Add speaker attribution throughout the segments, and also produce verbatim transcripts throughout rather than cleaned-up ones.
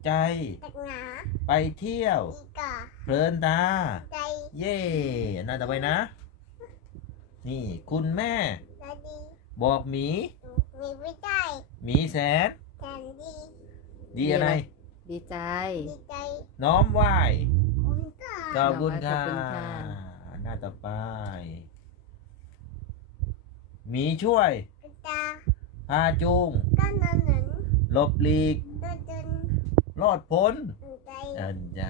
Speaker 1: ใจ
Speaker 2: ตักหนา
Speaker 1: ไปเที่ยว
Speaker 2: อีกา
Speaker 1: เพลินตา
Speaker 2: ใจ
Speaker 1: เย่น่าต่อไปนะ นี่คุณแม่
Speaker 2: ใจดี
Speaker 1: บอกหมี
Speaker 2: มีวิจัย
Speaker 1: หมีแสน
Speaker 2: แทนดี
Speaker 1: ดีอะไร
Speaker 3: ดีใจ
Speaker 2: ดีใจ
Speaker 1: น้อมไหว้
Speaker 2: คุณก็
Speaker 1: ขอบคุณค่ะ
Speaker 3: ขอบคุณค่ะ
Speaker 1: หน้าต่อไปหมีช่วย
Speaker 2: กระตา
Speaker 1: พาจูง
Speaker 2: ก็นอนหนุน
Speaker 1: หลบหลีก
Speaker 2: ตัวจน
Speaker 1: รอดพ้น
Speaker 2: ใจ
Speaker 1: อันใจ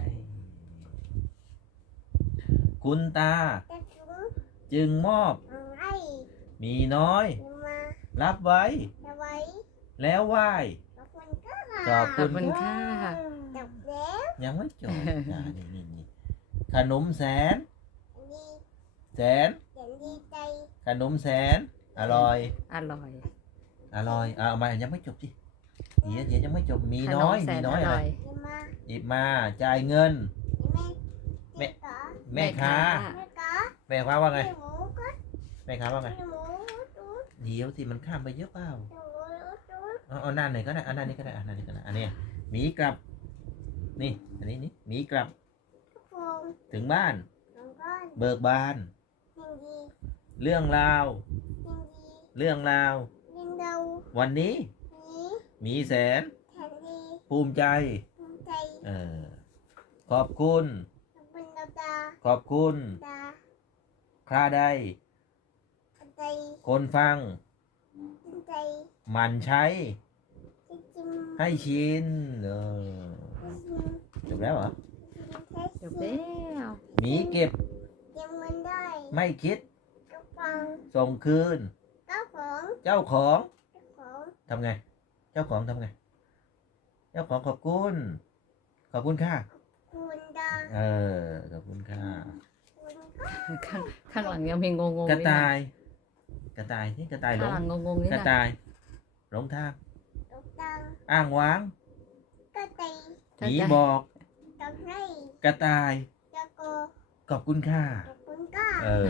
Speaker 1: คุณตา
Speaker 2: จะถึง
Speaker 1: จึงมอบ
Speaker 2: อะไร
Speaker 1: มีน้อย
Speaker 2: มา
Speaker 1: รับไว้
Speaker 2: จะไว้
Speaker 1: แล้วไหว้
Speaker 2: ขอบคุณก็
Speaker 1: ขอบ
Speaker 3: ขอบคุณค่ะ
Speaker 2: จบแล้ว
Speaker 1: ยังไม่จบอ่านี่นี่นี่ขนมแสน
Speaker 2: ดี
Speaker 1: แสน
Speaker 2: เสียงดีใจ
Speaker 1: ขนมแสน อร่อย
Speaker 3: อร่อย
Speaker 1: อร่อยอ่ะเอามายังไม่จบสิเดี๋ยวเดี๋ยวยังไม่จบมี
Speaker 3: ขน
Speaker 1: น้อ
Speaker 3: ม
Speaker 1: ย
Speaker 3: แส
Speaker 1: มี
Speaker 3: น
Speaker 1: น้
Speaker 3: อ
Speaker 1: อยอะไร
Speaker 3: ร่อย
Speaker 2: ดีมา
Speaker 1: หยิบมาจ่ายเงิน
Speaker 2: แม่
Speaker 1: แม่ แม่ค้า
Speaker 2: แม่ก็
Speaker 1: แม่ค้าว่าไง
Speaker 2: แม่หมูก็
Speaker 1: แม่ค้าว่าไง
Speaker 2: แม่หมูตุ๊ด
Speaker 1: เดี๋ยวสิมันข้ามไปเยอะเปล่า
Speaker 2: ตุ๊ดตุ๊ด
Speaker 1: เอาเอาหน้าไหนก็ได้เอาหน้านี้ก็ได้เอาหน้านี้ก็ได้อันนี้หมีกลับ นี่ อันนี้นี่หมีกลับ
Speaker 2: ทุกคน
Speaker 1: ถึงบ้าน
Speaker 2: น้องก้อน
Speaker 1: เบิกบาน
Speaker 2: ยิงดี
Speaker 1: เรื่องราว
Speaker 2: ยิงดี
Speaker 1: เรื่องราว
Speaker 2: ยิงเดา
Speaker 1: วันนี้
Speaker 2: นี้
Speaker 1: หมีแสน
Speaker 2: แทนดี
Speaker 1: ภูมิใจ
Speaker 2: ภูมิใจ
Speaker 1: เออ ขอบคุณ
Speaker 2: ขอบคุณดาวตา
Speaker 1: ขอบคุณ
Speaker 2: ตา
Speaker 1: คราใด
Speaker 2: ใจ
Speaker 1: คนฟัง
Speaker 2: จินใจ
Speaker 1: หมันใช้
Speaker 2: จิจิม
Speaker 1: ให้ชินเออ
Speaker 2: จิจิม
Speaker 1: จบแล้วเหรอ
Speaker 3: จบแล้ว
Speaker 1: หมีเก็บ
Speaker 2: เก็บเงินได้
Speaker 1: ไม่คิด
Speaker 2: ก็ฟัง
Speaker 1: ส่งคืน
Speaker 2: เจ้าของ
Speaker 1: เจ้าของ
Speaker 2: เจ้าของ
Speaker 1: ทำไง เจ้าของทำไง เจ้าของขอบคุณ ขอบคุณค่ะ
Speaker 2: คุณดา
Speaker 1: เออ ขอบคุณค่ะ
Speaker 2: คุณก็
Speaker 3: ข้างข้างหลังยังมีงงง
Speaker 1: กระ
Speaker 3: นิดหน่
Speaker 1: ต่า
Speaker 3: อย
Speaker 1: ย กระต่ายนี่กระต่ายหล
Speaker 3: ข้าง
Speaker 1: ง
Speaker 3: หลังงงงนิด
Speaker 1: กระ
Speaker 3: หน่อย
Speaker 1: ต่ายหลงทาง
Speaker 2: ตกตัง
Speaker 1: อ้างว้าง
Speaker 2: ก็ตี
Speaker 1: หมีบอก
Speaker 2: ตกให้
Speaker 1: กระต่าย
Speaker 2: จะโก
Speaker 1: ขอบคุณค่ะ
Speaker 2: ขอบคุณก็
Speaker 1: เออ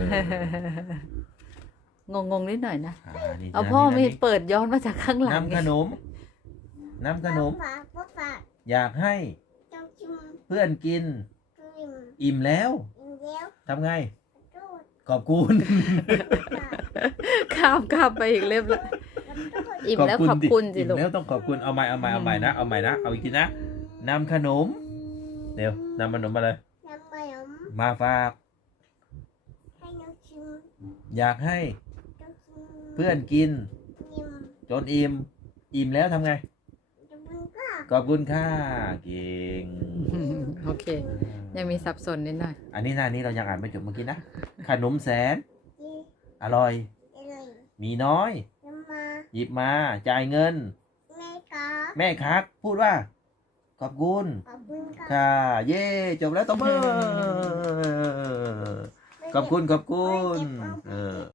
Speaker 3: งงงนิดหน่อยนะ
Speaker 1: อ่านี่
Speaker 3: เอา
Speaker 1: นะ
Speaker 3: พ่อ
Speaker 1: นี่นะ
Speaker 3: ไม่
Speaker 1: นี่
Speaker 3: เปิดย้อนมาจากข้างหลัง
Speaker 1: น้ำขนม น้ำขนม
Speaker 2: ฝากฝากฝาก
Speaker 1: อยากให้
Speaker 2: เจ้าชิม
Speaker 1: เพื่อนกิน
Speaker 2: ครีม
Speaker 1: อิ่มแล้ว
Speaker 2: อินเดียว
Speaker 1: ทำไง
Speaker 2: กระโดด
Speaker 1: ขอบคุณ
Speaker 2: ฝาก
Speaker 3: ข้ามข้ามไปอีกเล่มละ
Speaker 2: กระโดด
Speaker 3: อิ่มแล้วขอบคุณสิ
Speaker 1: อิ่ม
Speaker 3: ลูก
Speaker 1: แล้วต้องขอบคุณ เอาใหม่ เอาใหม่ เอาใหม่นะ เอาใหม่นะ เอาอีกทีนะ นำขนม เดี๋ยวนำขนมมาเลย
Speaker 2: น้ำขนม
Speaker 1: มาฝาก
Speaker 2: ให้น้องชิม
Speaker 1: อยากให้
Speaker 2: เจ้าชิม
Speaker 1: เพื่อนกิน
Speaker 2: ยิม
Speaker 1: จนอิ่ม อิ่มแล้วทำไง
Speaker 2: ขอบคุณก็
Speaker 1: ขอบคุณค่ะ เก่ง
Speaker 3: โอเค ยังมีสับสนนิดหน่อย
Speaker 1: อันนี้หน้านี้เรายังอ่านไม่จบเมื่อกี้นะ ขนมแสน
Speaker 2: ดี
Speaker 1: อร่อย
Speaker 2: เลย
Speaker 1: มีน้อย
Speaker 2: น้ำมา
Speaker 1: หยิบมา จ่ายเงิน
Speaker 2: แม่ก็
Speaker 1: แม่คัก พูดว่า ขอบคุณ
Speaker 2: ขอบคุณก็
Speaker 1: ค่ะ เย่ จบแล้วตบมือ ขอบคุณ ขอบคุณ เออ